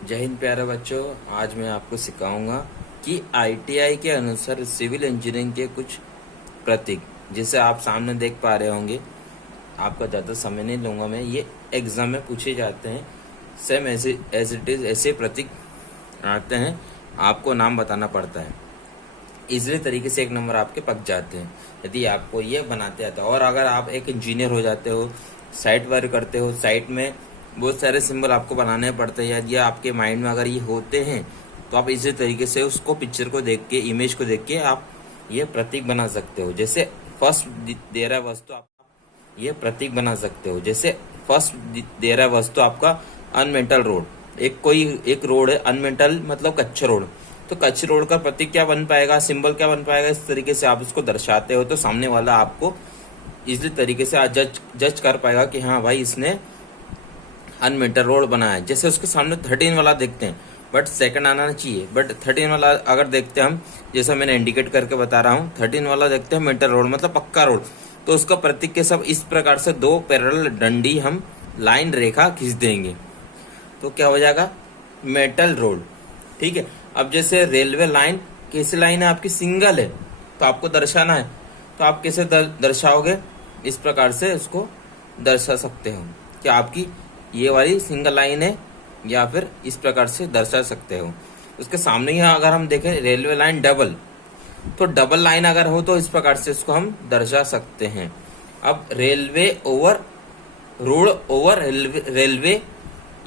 जय हिंद प्यारे बच्चों। आज मैं आपको सिखाऊंगा कि आईटीआई के अनुसार सिविल इंजीनियरिंग के कुछ प्रतीक, जिसे आप सामने देख पा रहे होंगे। आपका ज़्यादा समय नहीं लूंगा मैं। ये एग्जाम में पूछे जाते हैं। सेम ऐसे एज इट इज ऐसे प्रतीक आते हैं, आपको नाम बताना पड़ता है। इजली तरीके से एक नंबर आपके पक जाते हैं यदि आपको ये बनाते आता है। और अगर आप एक इंजीनियर हो जाते हो, साइट वर्क करते हो, साइट में बहुत सारे सिंबल आपको बनाने पड़ते हैं, यदि आपके माइंड में अगर ये होते हैं तो आप इसी तरीके से उसको पिक्चर को देख के, इमेज को देख के आप ये प्रतीक बना सकते हो। जैसे फर्स्ट दे रहा वस्तु आप ये प्रतीक बना सकते हो। जैसे फर्स्ट दे रहा वस्तु आपका अनमेंटल रोड। एक रोड है अनमेंटल, मतलब कच्चा रोड। तो कच्चे रोड का प्रतीक क्या बन पाएगा, सिंबल क्या बन पाएगा। इस तरीके से आप उसको दर्शाते हो तो सामने वाला आपको इजली तरीके से जज कर पाएगा कि हाँ भाई, इसने अनमेंटल रोड बनाया है। जैसे उसके सामने 13 वाला देखते हैं, बट सेकंड आना चाहिए। बट 13 वाला अगर देखते हैं हम, जैसा मैंने इंडिकेट करके बता रहा हूँ, 13 वाला देखते हैं मेंटल रोड मतलब पक्का रोड। तो उसका प्रतीक के सब इस प्रकार से दो पैरेलल डंडी हम लाइन रेखा खींच देंगे तो क्या हो जाएगा, मेटल रोड। ठीक है। अब जैसे रेलवे लाइन, कैसे लाइन है आपकी, सिंगल है, तो आपको दर्शाना है तो आप कैसे दर्शाओगे, इस प्रकार से उसको दर्शा सकते हो कि आपकी ये वाली सिंगल लाइन है, या फिर इस प्रकार से दर्शा सकते हो। उसके सामने ही अगर हम देखें रेलवे लाइन डबल, तो डबल लाइन अगर हो तो इस प्रकार से इसको हम दर्शा सकते हैं। अब railway over road over railway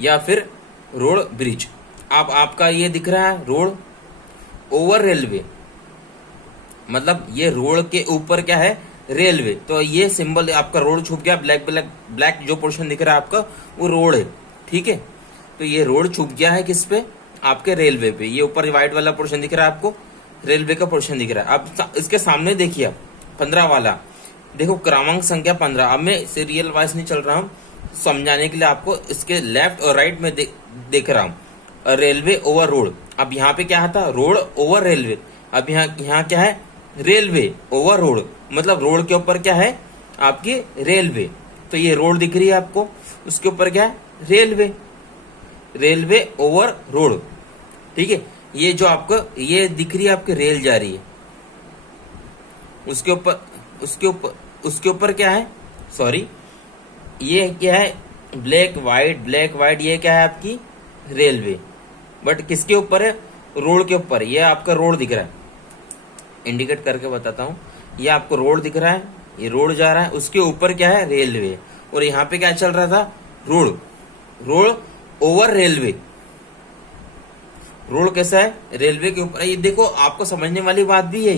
या फिर रोड ब्रिज। अब आपका ये दिख रहा है रोड ओवर रेलवे, मतलब ये रोड के ऊपर क्या है, रेलवे। तो ये सिंबल आपका रोड छुप गया, ब्लैक ब्लैक ब्लैक जो पोर्शन दिख रहा है आपका वो रोड है। ठीक है। तो ये रोड छुप गया है किस पे, आपके रेलवे पे। ये ऊपर व्हाइट वाला पोर्शन दिख रहा है आपको, रेलवे का पोर्शन दिख रहा है। अब इसके सामने देखिए 15 वाला, देखो क्रमांक संख्या 15। अब मैं सीरियल वाइज नहीं चल रहा हूँ, समझाने के लिए आपको इसके लेफ्ट और राइट में देख रहा हूँ। रेलवे ओवर रोड, अब यहाँ पे क्या था, रोड ओवर रेलवे। अब यहाँ क्या है, रेलवे ओवर रोड, मतलब रोड के ऊपर क्या है आपकी रेलवे। तो ये रोड दिख रही है आपको, उसके ऊपर क्या है, रेलवे, रेलवे ओवर रोड। ठीक है। ये जो आपको ये दिख रही है आपकी रेल जा रही है, उसके ऊपर क्या है, सॉरी, ये क्या है, ब्लैक व्हाइट, ये क्या है आपकी रेलवे। बट किसके ऊपर है, रोड के ऊपर। ये आपका रोड दिख रहा है, इंडिकेट करके बताता हूँ। ये आपको रोड दिख रहा है, ये रोड जा रहा है, उसके ऊपर क्या है, रेलवे। और यहाँ पे क्या चल रहा था, रोड ओवर रेलवे। रोड कैसा है, रेलवे के ऊपर। ये देखो आपको समझने वाली बात भी है।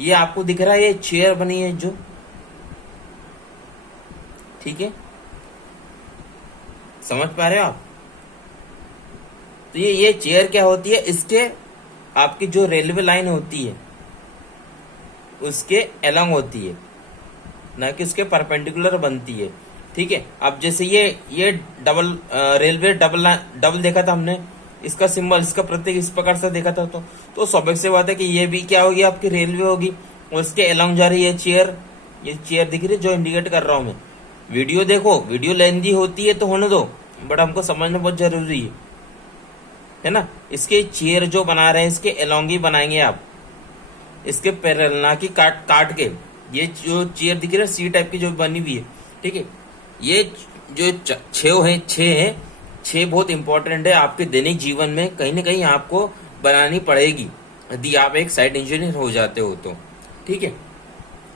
ये आपको दिख रहा है, ये चेयर बनी है जो, ठीक है, समझ पा रहे हो आप। तो ये चेयर क्या होती है, इसके आपकी जो रेलवे लाइन होती है उसके अलॉन्ग होती है, ना कि उसके परपेंडिकुलर बनती है। ठीक है। अब जैसे ये डबल रेलवे डबल देखा था हमने, इसका सिंबल, इसका प्रतीक इस प्रकार से देखा था। तो स्वाभाविक से बात है कि ये भी क्या होगी, आपकी रेलवे होगी। और इसके अलॉन्ग जा रही है चेयर, ये चेयर दिख रही है जो इंडिकेट कर रहा हूं मैं। वीडियो देखो, वीडियो लेंदी होती है तो होने दो, बट हमको समझना बहुत जरूरी है ना। इसके चेयर जो बना रहे हैं, इसके अलॉन्ग ही बनाएंगे आप, इसके पैरेलल, ना कि काट के। ये जो चेयर दिख रही है सी टाइप की जो बनी हुई है, ठीक है। ये जो छह बहुत इंपॉर्टेंट है आपके दैनिक जीवन में, कहीं ना कहीं आपको बनानी पड़ेगी यदि आप एक साइट इंजीनियर हो जाते हो तो। ठीक है।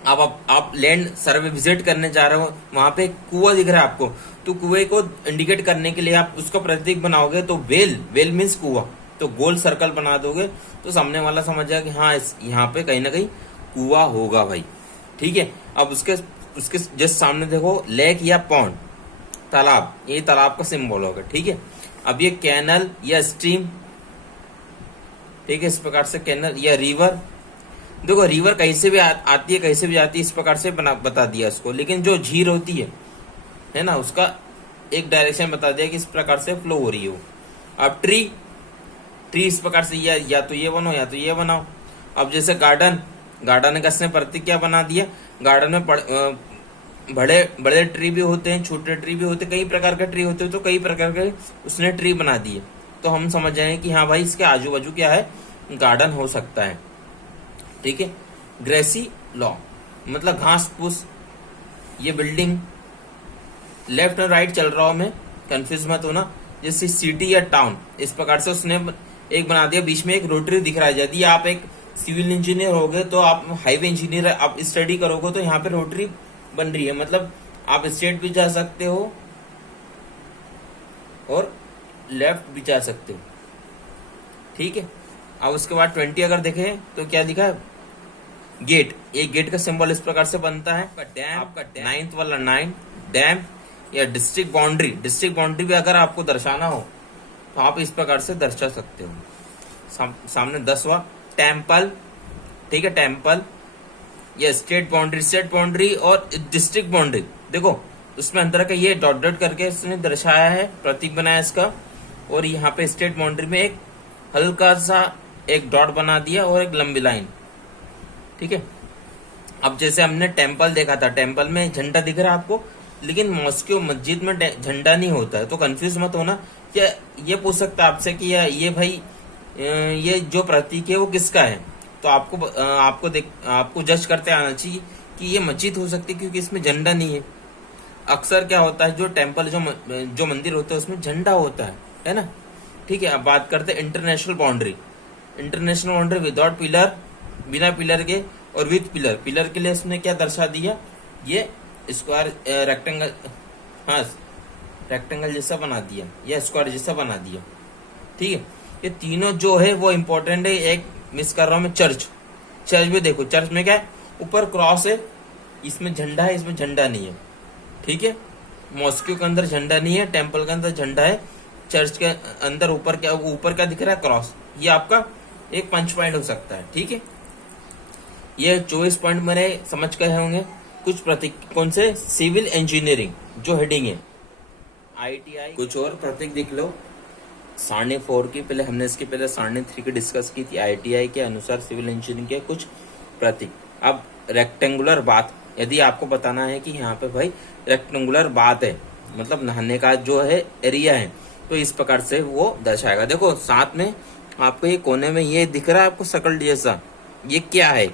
अब आप लैंड सर्वे विजिट करने जा रहे हो, वहां पे कुआं दिख रहा है आपको, तो कुएं को इंडिकेट करने के लिए आप उसका प्रतीक बनाओगे तो वेल मीन्स कुआं, तो गोल सर्कल बना दोगे तो सामने वाला समझ जाएगा कि हाँ यहाँ पे कहीं ना कहीं कुआं होगा भाई। ठीक है। अब उसके जस्ट सामने देखो लेक या पॉन्ड, तालाब, ये तालाब का सिंबल होगा। ठीक है। अब ये कैनल या स्ट्रीम, ठीक है, इस प्रकार से कैनल या रिवर। देखो रिवर कहीं से भी आती है, कहीं से भी जाती है, इस प्रकार से बता दिया उसको। लेकिन जो झील होती है ना, उसका एक डायरेक्शन बता दिया कि इस प्रकार से फ्लो हो रही है वो। अब ट्री इस प्रकार से, या तो ये बनाओ या तो ये बनाओ। अब जैसे गार्डन का इसने प्रतीक क्या बना दिया, गार्डन में बड़े बड़े ट्री भी होते हैं, छोटे ट्री भी होते हैं, कई प्रकार के ट्री होते हैं, तो कई प्रकार के उसने ट्री बना दिए। तो हम समझ जाएंगे कि हाँ भाई इसके आजू बाजू क्या है, गार्डन हो सकता है। ठीक है। ग्रेसी लॉ मतलब घास फूस, ये बिल्डिंग लेफ्ट और राइट चल रहा हूं मैं, कंफ्यूज मत होना। जैसे सिटी या टाउन, इस प्रकार से उसने एक बना दिया, बीच में एक रोटरी दिख रहा है। यदि आप एक सिविल इंजीनियर हो गए तो आप हाईवे इंजीनियर आप स्टडी करोगे तो यहाँ पे रोटरी बन रही है, मतलब आप स्ट्रेट भी जा सकते हो और लेफ्ट भी जा सकते हो। ठीक है। अब उसके बाद 20 अगर देखें तो क्या दिखा है, गेट। एक गेट का सिंबल इस प्रकार से बनता है। डैम, आपका नाइन्थ वाला 9 डैम या डिस्ट्रिक्ट बाउंड्री। डिस्ट्रिक्ट बाउंड्री भी अगर आपको दर्शाना हो तो आप इस प्रकार से दर्शा सकते हो। सामने 10वां टेम्पल। ठीक है, टेम्पल या स्टेट बाउंड्री। स्टेट बाउंड्री और डिस्ट्रिक्ट बाउंड्री देखो उसमें अंतर का ये डॉट डॉट करके इसने दर्शाया है, प्रतीक बनाया इसका। और यहाँ पे स्टेट बाउंड्री में एक हल्का सा एक डॉट बना दिया और एक लंबी लाइन। ठीक है। अब जैसे हमने टेम्पल देखा था, टेम्पल में झंडा दिख रहा है आपको, लेकिन मॉस्को मस्जिद में झंडा नहीं होता है, तो कंफ्यूज मत होना। क्या ये पूछ सकता है आपसे कि ये भाई ये जो प्रतीक है वो किसका है, तो आपको जज करते आना चाहिए कि ये मस्जिद हो सकती है क्योंकि इसमें झंडा नहीं है। अक्सर क्या होता है जो टेम्पल जो मंदिर होता है उसमें झंडा होता है ना। ठीक है। अब बात करते हैं international boundary. International boundary without pillar, बिना पिलर के, और विथ पिलर। पिलर के लिए उसने क्या दर्शा दिया, ये स्क्वायर रेक्टेंगल, हाँ रेक्टेंगल जैसा बना दिया या स्क्वायर जैसा बना दिया। ठीक है। ये तीनों जो है वो इंपॉर्टेंट है। एक मिस कर रहा हूं मैं, चर्च। चर्च भी देखो, चर्च में क्या है, ऊपर क्रॉस है, इसमें झंडा है, इसमें झंडा नहीं है। ठीक है। मॉस्को के अंदर झंडा नहीं है, टेम्पल के अंदर झंडा है, चर्च के अंदर ऊपर क्या दिख रहा है, क्रॉस। ये आपका एक पंच पॉइंट हो सकता है। ठीक है। ये 24 पॉइंट मेरे समझ गए होंगे। कुछ प्रतीक कौन से, सिविल इंजीनियरिंग जो हेडिंग है, ITI। कुछ और प्रतीक देख लो। 4.5 की पहले हमने इसके पहले 3.5 की डिस्कस की थी। ITI के अनुसार सिविल इंजीनियरिंग के कुछ प्रतीक। अब रेक्टेंगुलर बात, यदि आपको बताना है कि यहाँ पे भाई रेक्टेंगुलर बात है, मतलब नहाने का जो है एरिया है, तो इस प्रकार से वो दर्शाएगा। देखो साथ में आपको ये कोने में ये दिख रहा है आपको सर्कल जैसा, ये क्या है,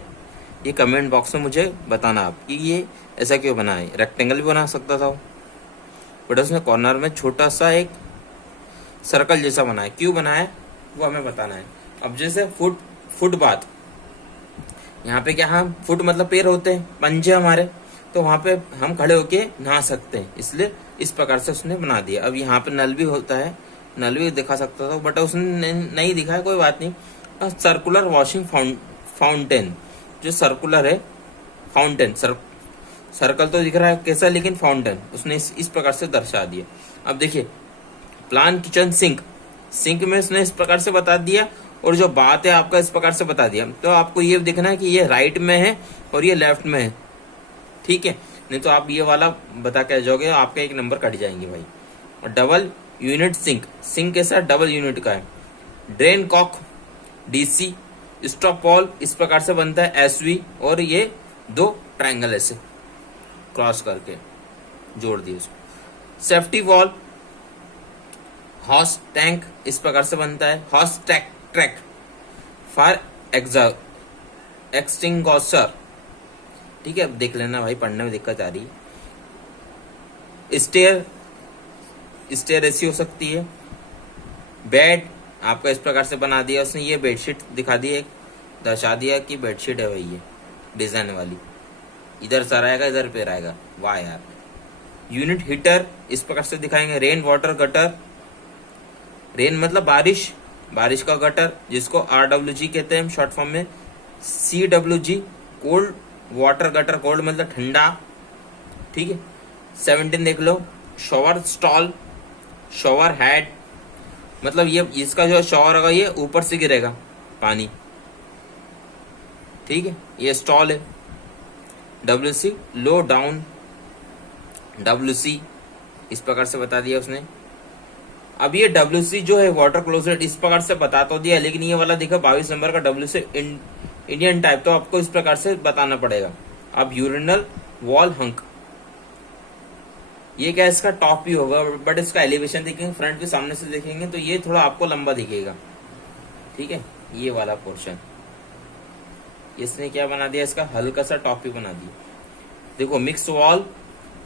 ये कमेंट बॉक्स में मुझे बताना आप कि ये ऐसा क्यों बना है। रेक्टेंगल भी बना सकता था बट उसने कॉर्नर में छोटा सा एक सर्कल जैसा बनाया, क्यों बनाया वो हमें बताना है। अब जैसे फुटपाथ, यहाँ पे क्या, हम फुट मतलब पैर होते हैं, पंजे हमारे, तो वहां पे हम खड़े होके नहा सकते हैं, इसलिए इस प्रकार से उसने बना दिया। अब यहाँ पे नल भी होता है, नल भी दिखा सकता था बट उसने नहीं दिखा है, कोई बात नहीं। सर्कुलर वॉशिंग फाउंटेन, जो सर्कुलर है फाउंटेन, सर्कल तो दिख रहा है कैसा, लेकिन फाउंटेन उसने इस प्रकार से दर्शा दिया। अब देखिए प्लान किचन सिंक में उसने इस प्रकार से बता दिया, और जो बात है आपका इस प्रकार से बता दिया। तो आपको ये देखना है कि ये राइट में है और ये लेफ्ट में है। ठीक है, नहीं तो आप ये वाला बता के जाओगे आपका एक नंबर कट जाएंगे भाई। और डबल यूनिट सिंक कैसा, डबल यूनिट का है। Drain cock DC, stop wall इस प्रकार से बनता है SV, और ये 2 ट्रायंगल ऐसे क्रॉस करके जोड़ दिए उसको। सेफ्टी वॉल, हॉस टैंक इस प्रकार से बनता है। House track, fire extinguisher. ठीक है, अब देख लेना भाई, पढ़ने में दिक्कत आ रही है। स्टेयर ऐसी हो सकती है। बेड आपका इस प्रकार से बना दिया उसने, ये बेडशीट दिखा दी, एक दर्शा दिया कि बेडशीट है भाई, ये डिजाइन वाली, इधर सर आएगा इधर पैर आएगा, वाह यार। यूनिट हीटर इस प्रकार से दिखाएंगे। रेन वाटर गटर, रेन मतलब बारिश का गटर, जिसको RWG कहते हैं शॉर्ट फॉर्म में। CWG cold water gutter, cold मतलब ठंडा। ठीक है। 17 देख लो। शॉवर स्टॉल, शॉवर हेड मतलब ये इसका जो शॉवर होगा ये ऊपर से गिरेगा पानी। ठीक है, ये स्टॉल है। WC लो डाउन, WC इस प्रकार से बता दिया उसने। अब ये WC जो है वाटर क्लोजेट इस प्रकार से बता तो दिया, लेकिन ये वाला देखा 22 नंबर का WC इंडियन टाइप, तो आपको इस प्रकार से बताना पड़ेगा। अब यूरिनल वॉल हंक, ये क्या इसका टॉप ही होगा, बट इसका एलिवेशन देखेंगे फ्रंट के सामने से देखेंगे तो ये थोड़ा आपको लंबा दिखेगा। ठीक है, ये वाला पोर्शन इसने क्या बना दिया, इसका हल्का सा टॉप ही बना दिया। देखो मिक्स वॉल,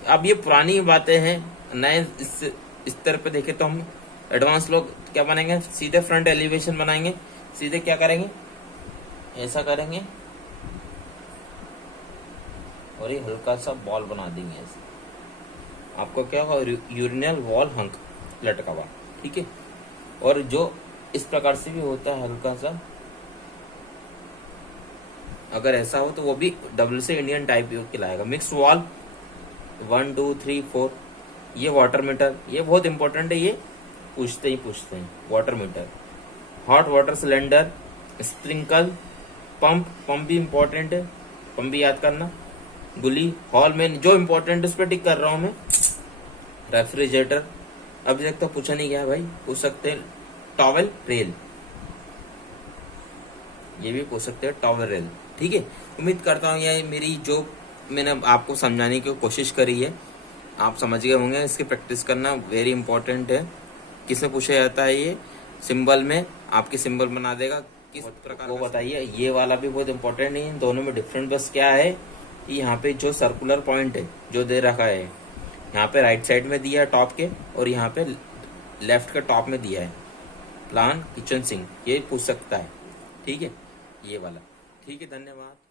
अब ये पुरानी बातें हैं, नए इस स्तर पे देखे तो हम एडवांस लोग क्या बनाएंगे, सीधे फ्रंट एलिवेशन बनाएंगे, सीधे क्या करेंगे, ऐसा करेंगे और ये हल्का सा बॉल बना देंगे ऐसे, आपको क्या होगा, यूरिनल वॉल हंक लटका हुआ। ठीक है, और जो इस प्रकार से भी होता है हल्का सा, अगर ऐसा हो तो वो भी डबल से इंडियन टाइप कहलाएगा। मिक्स वॉल 1 2 3 4, ये वाटर मीटर, ये बहुत इंपॉर्टेंट है, ये पूछते हैं water meter. Hot water cylinder, sprinkle pump भी इंपॉर्टेंट है, पंप भी याद करना। गुली हॉल में जो इंपॉर्टेंट उस पर टिक कर रहा हूं मैं। रेफ्रिजरेटर अभी तक तो पूछा नहीं गया भाई, पूछ सकते हैं। टॉवेल रेल, ये भी पूछ सकते हैं, टॉवेल रेल। ठीक है, उम्मीद करता हूँ ये मेरी जो मैंने आपको समझाने की कोशिश करी है आप समझ गए होंगे। इसकी प्रैक्टिस करना वेरी इंपॉर्टेंट है। किसमें पूछा जाता है, ये सिंबल में आपके सिंबल बना देगा किस प्रकार वो बताइए। ये वाला भी बहुत इंपॉर्टेंट है, इन दोनों में डिफरेंट बस क्या है, यहाँ पे जो सर्कुलर पॉइंट है जो दे रखा है, यहाँ पे राइट साइड में दिया है टॉप के, और यहाँ पे लेफ्ट के टॉप में दिया है प्लान किचन सिंक, ये पूछ सकता है। ठीक है, ये वाला। ठीक है, धन्यवाद।